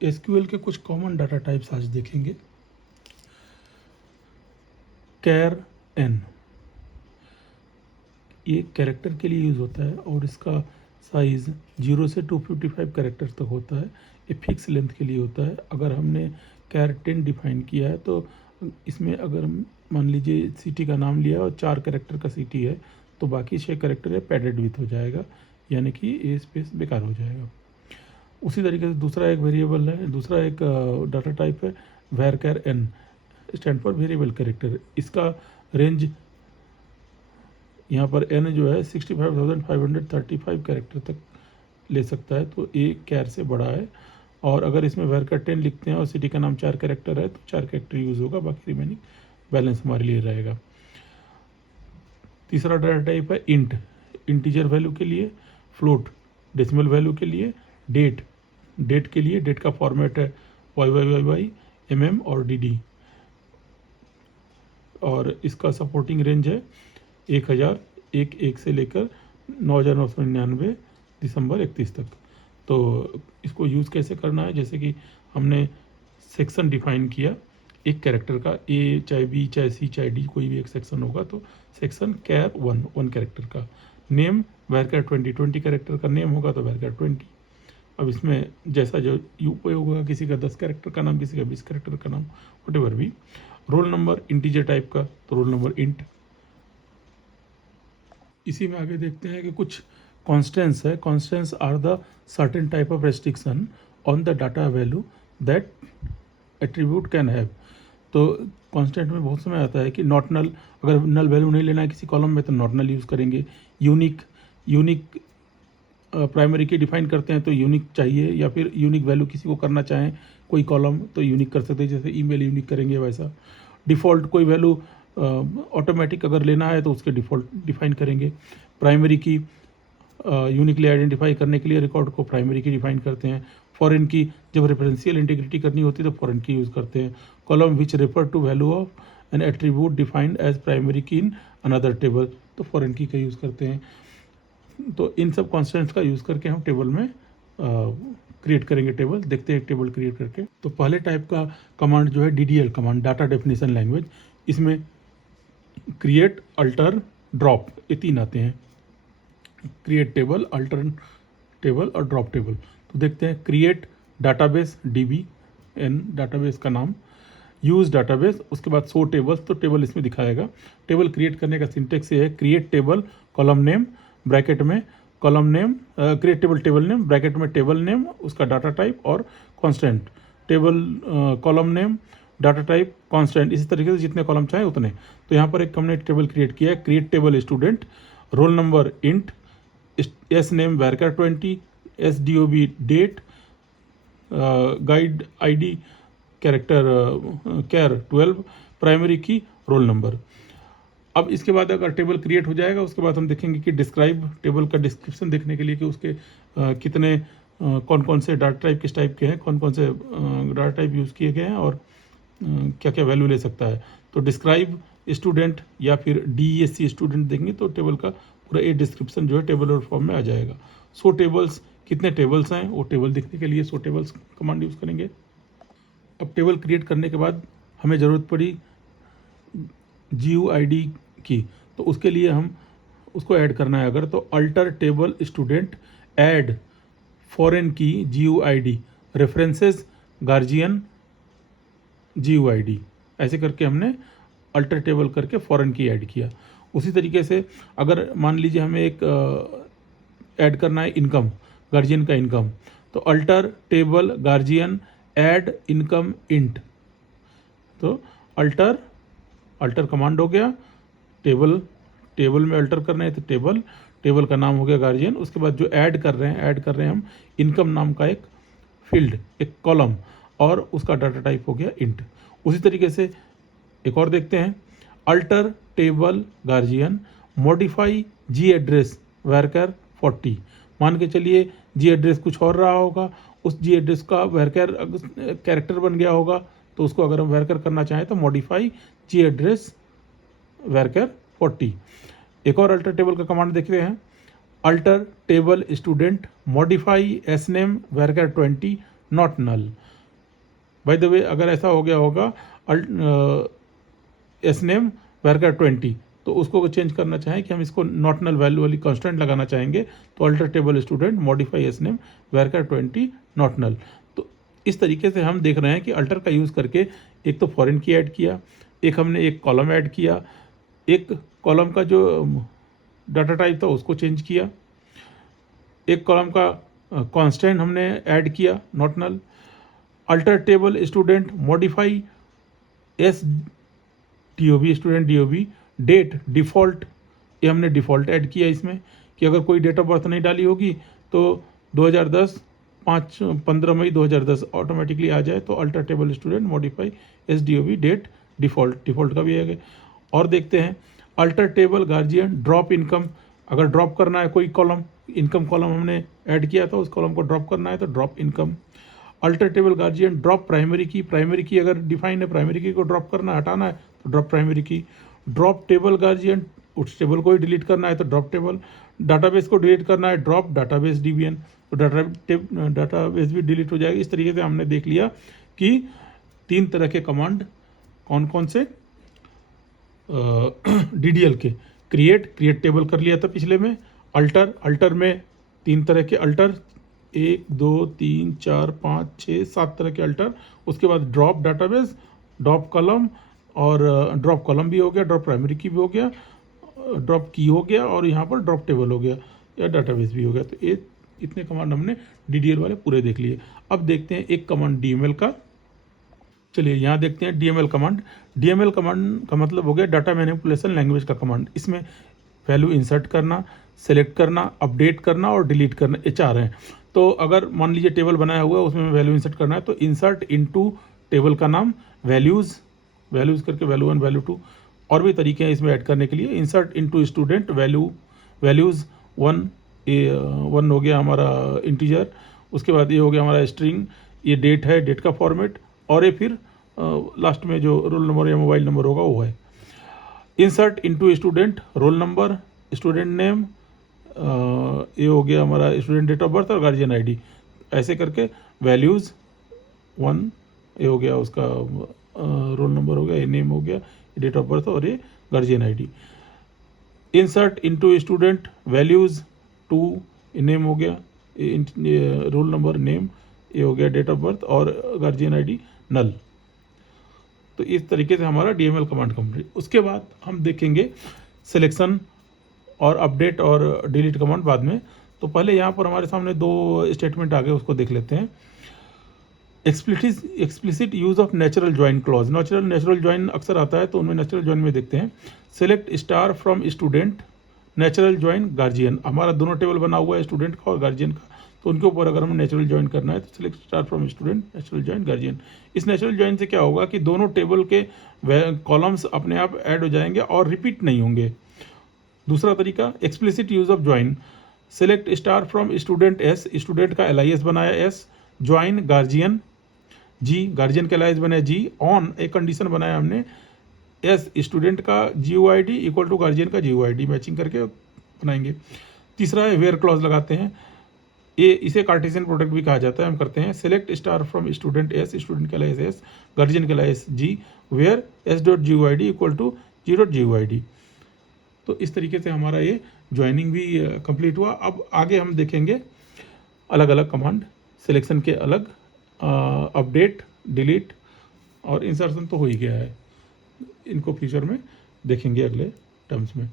SQL के कुछ common data types आज देखेंगे। कैर एन, ये कैरेक्टर के लिए यूज़ होता है और इसका साइज़ 0 से 255 कैरेक्टर तक होता है। ये फिक्स लेंथ के लिए होता है। अगर हमने कैर 10 डिफाइन किया है तो इसमें अगर मान लीजिए सिटी का नाम लिया और 4 कैरेक्टर का सिटी है तो बाकी 6 कैरेक्टर है पैडेड विथ हो जाएगा, यानी कि ये स्पेस बेकार हो जाएगा। उसी तरीके से दूसरा एक वेरिएबल है, दूसरा एक डाटा टाइप है varchar n, stand for variable character. इसका रेंज यहाँ पर एन जो है 65,535 कैरेक्टर तक ले सकता है, तो ए कैर से बड़ा है। और अगर इसमें वैरकर 10 लिखते हैं और सिटी का नाम 4 कैरेक्टर है तो 4 कैरेक्टर यूज़ होगा, बाकी रिमेनिंग बैलेंस हमारे लिए रहेगा। तीसरा डाटा टाइप है इंट, इंटीजर वैल्यू के लिए, फ्लोट डेसिमल वैल्यू के लिए, डेट, डेट के लिए डेट का फॉर्मेट है YYYY, MM और DD। और इसका सपोर्टिंग रेंज है 1001 से लेकर 9999 दिसंबर 31 तक। तो इसको यूज़ कैसे करना है, जैसे कि हमने सेक्शन डिफाइन किया एक कैरेक्टर का, ए चाहे बी चाहे सी चाहे डी कोई भी एक सेक्शन होगा, तो सेक्शन कैर 1 कैरेक्टर का। नेम वैरकर 20 कैरेक्टर का नेम होगा तो वैरकर 20। अब इसमें जैसा जो उपयोग होगा, किसी का 10 कैरेक्टर का नाम, किसी का 20 कैरेक्टर का नाम, वट भी। रोल नंबर इंटीजर टाइप का तो रोल नंबर इंट। इसी में आगे देखते हैं कि कुछ कॉन्स्टेंट्स है। Constants are the certain type of restriction on the data value that attribute can have. तो कांस्टेंट में बहुत समय आता है कि नॉट नल, अगर नल वैल्यू नहीं लेना है किसी कॉलम में तो नॉट नल यूज़ करेंगे। यूनिक प्राइमरी की डिफाइन करते हैं तो यूनिक चाहिए, या फिर यूनिक वैल्यू किसी को करना चाहें कोई कॉलम तो यूनिक कर सकते हैं, जैसे ईमेल यूनिक करेंगे वैसा। डिफ़ॉल्ट कोई वैल्यू ऑटोमेटिक अगर लेना है तो उसके डिफ़ॉल्ट डिफाइन करेंगे। प्राइमरी की यूनिकली आइडेंटिफाई करने के लिए रिकॉर्ड को प्राइमरी की डिफाइन करते हैं। फॉरेन की जब रेफरेंशियल इंटीग्रिटी करनी होती है तो फॉरेन की यूज़ करते हैं। Column which refer to value of an attribute defined as primary key in another table, तो फॉरेन की का यूज़ करते हैं। तो इन सब कॉन्स्टेंट्स का यूज़ करके हम टेबल में क्रिएट करेंगे टेबल। देखते हैं टेबल क्रिएट करके। तो पहले टाइप का कमांड जो है DDL command, data definition language. इसमें क्रिएट, अल्टर, ड्रॉप, ये 3 आते हैं। क्रिएट टेबल, अल्टर टेबल और ड्रॉप टेबल। तो देखते हैं क्रिएट डाटाबेस, DBN डाटाबेस का नाम, यूज़ डाटाबेस, उसके बाद शो टेबल्स, तो टेबल इसमें दिखाएगा। टेबल क्रिएट करने का सिंटेक्स ये है, create table column name bracket में column name, create table table name bracket में टेबल नेम, उसका डाटा टाइप और constant, table column name data type constant, इसी तरीके से जितने कॉलम चाहे उतने। तो यहाँ पर एक हमने टेबल क्रिएट किया है, create table student, roll number int, s name varchar 20, SDOB date, guide ID character char 12, primary key roll number. अब इसके बाद अगर टेबल क्रिएट हो जाएगा उसके बाद हम देखेंगे कि डिस्क्राइब, टेबल का डिस्क्रिप्शन देखने के लिए कि उसके कितने कौन कौन से डाटा टाइप किस टाइप के हैं, कौन कौन से डाटा टाइप यूज़ किए गए हैं और क्या क्या वैल्यू ले सकता है। तो डिस्क्राइब स्टूडेंट या फिर DESC स्टूडेंट देंगे तो टेबल का पूरा ये डिस्क्रिप्शन जो है टेबल और फॉर्म में आ जाएगा। सो टेबल्स, कितने टेबल्स हैं वो टेबल देखने के लिए सो टेबल्स कमांड यूज़ करेंगे। अब टेबल क्रिएट करने के बाद हमें ज़रूरत पड़ी GUID की, तो उसके लिए हम उसको ऐड करना है अगर, तो alter table student add foreign की GUID रेफरेंसेस गार्जियन GUID, ऐसे करके हमने अल्टर टेबल करके फॉरेन की ऐड किया। उसी तरीके से अगर मान लीजिए हमें एक ऐड करना है इनकम, गार्जियन का इनकम, तो alter table guardian add income int, तो अल्टर कमांड हो गया। टेबल में अल्टर करना है तो टेबल का नाम हो गया गार्जियन। उसके बाद जो ऐड कर रहे हैं हम इनकम नाम का एक फील्ड, एक कॉलम, और उसका डाटा टाइप हो गया इंट। उसी तरीके से एक और देखते हैं, alter table guardian modify G address varchar 40। मान के चलिए G एड्रेस कुछ और रहा होगा, उस G एड्रेस का वैरकर कैरेक्टर बन गया होगा, तो उसको अगर हम वैरकर करना चाहें तो मॉडिफाई G एड्रेस वैरकर 40। एक और अल्टर टेबल का कमांड देखते हैं, alter table student modify S name varchar 20 not null. By the way अगर ऐसा हो गया होगा एस नेम वर्कर 20, तो उसको चेंज करना चाहें कि हम इसको नॉट नल वैल्यू वाली कांस्टेंट लगाना चाहेंगे, तो alter table student modify s name varchar 20 not null. तो इस तरीके से हम देख रहे हैं कि अल्टर का यूज़ करके एक तो फॉरेन की ऐड किया, एक हमने एक कॉलम ऐड किया, एक कॉलम का जो डाटा टाइप था उसको चेंज किया, एक कॉलम का कांस्टेंट हमने ऐड किया not null. Alter table student modify s DOB student DOB date default, ये हमने डिफ़ॉल्ट ऐड किया इसमें कि अगर कोई डेट ऑफ बर्थ नहीं डाली होगी तो 2010 15 मई 2010 ऑटोमेटिकली आ जाए, तो alter table student modify SDOB date default का भी है। और देखते हैं alter table guardian drop income, अगर ड्रॉप करना है कोई कॉलम, इनकम कॉलम हमने ऐड किया था, उस कॉलम को ड्रॉप करना है तो drop income. Alter table guardian drop primary key अगर डिफाइन है प्राइमरी की को ड्रॉप करना है, हटाना है तो ड्रॉप प्राइमरी की। ड्रॉप टेबल गार्जियन, उस टेबल को ही डिलीट करना है तो ड्रॉप टेबल। डाटाबेस को डिलीट करना है ड्रॉप डाटाबेस DBN, तो डाटाबेस भी डिलीट हो जाएगी। इस तरीके से हमने देख लिया कि 3 तरह के कमांड कौन कौन से DDL के, क्रिएट टेबल कर लिया था पिछले में। अल्टर में 3 तरह के अल्टर, 1 2 3 4 5 6 7 तरह के अल्टर। उसके बाद ड्रॉप डाटाबेस, ड्रॉप कॉलम, और ड्रॉप कॉलम भी हो गया, ड्रॉप प्राइमरी की भी हो गया, ड्रॉप की हो गया, और यहाँ पर ड्रॉप टेबल हो गया या डाटाबेस भी हो गया। तो ये इतने कमांड हमने DDL वाले पूरे देख लिए। अब देखते हैं एक कमांड DML का। चलिए यहाँ देखते हैं DML कमांड। DML कमांड का मतलब हो गया डाटा मैनिपुलेशन लैंग्वेज का कमांड। इसमें वैल्यू इंसर्ट करना, सेलेक्ट करना, अपडेट करना और डिलीट करना, ये 4 हैं। तो अगर मान लीजिए टेबल बनाया हुआ है उसमें वैल्यू इंसर्ट करना है तो इंसर्ट इनटू टेबल का नाम वैल्यूज़ करके वैल्यू 1 वैल्यू 2, और भी तरीके हैं इसमें ऐड करने के लिए। इंसर्ट इनटू स्टूडेंट वैल्यूज़ 1, ये 1 हो गया हमारा इंटीजर, उसके बाद ये हो गया हमारा स्ट्रिंग, ये डेट है, डेट का फॉर्मेट, और ये फिर लास्ट में जो रोल नंबर या मोबाइल नंबर होगा वो है। Insert into student roll number, student name, ये हो गया हमारा स्टूडेंट डेट ऑफ बर्थ और गार्जियन ID, ऐसे करके वैल्यूज़ 1, ये हो गया उसका रोल नंबर हो गया, ये नेम हो गया, ये डेट ऑफ बर्थ और ये guardian ID। Insert into student values 2, name हो गया, रोल नंबर नेम, ये हो गया डेट ऑफ बर्थ और गार्जियन ID नल। तो इस तरीके से हमारा DML कमांड कंप्लीट। उसके बाद हम देखेंगे सिलेक्शन और अपडेट और डिलीट कमांड बाद में। तो पहले यहाँ पर हमारे सामने 2 स्टेटमेंट आ गए, उसको देख लेते हैं। Explicit use of natural join clause. Natural join अक्सर आता है, तो उनमें नेचुरल ज्वाइन में देखते हैं। Select star from student natural join guardian, हमारा दोनों टेबल बना हुआ है स्टूडेंट का और गार्जियन का, तो उनके ऊपर अगर हमें नेचुरल ज्वाइन करना है तो select star from student natural join guardian. इस नेचुरल ज्वाइन से क्या होगा कि दोनों टेबल के कॉलम्स अपने आप ऐड हो जाएंगे और रिपीट नहीं होंगे। दूसरा तरीका explicit use of join. Select star from student S, student का LIS बनाया S, join guardian G, guardian का LIS बनाया G, ऑन एक कंडीशन बनाया हमने S, स्टूडेंट का GUID इक्वल टू गार्जियन का GUID, मैचिंग करके बनाएंगे। तीसरा है वेयर क्लॉज लगाते हैं, ये इसे कार्टेशियन प्रोडक्ट भी कहा जाता है। हम करते हैं select star from student S, student का LIS S, गार्जियन का LIS G, where S.GUID equal to G.GUID। तो इस तरीके से हमारा ये ज्वाइनिंग भी कंप्लीट हुआ। अब आगे हम देखेंगे अलग अलग कमांड, सिलेक्शन के अलग, अपडेट, डिलीट और इंसर्शन तो हो ही गया है, इनको फ्यूचर में देखेंगे अगले टर्म्स में।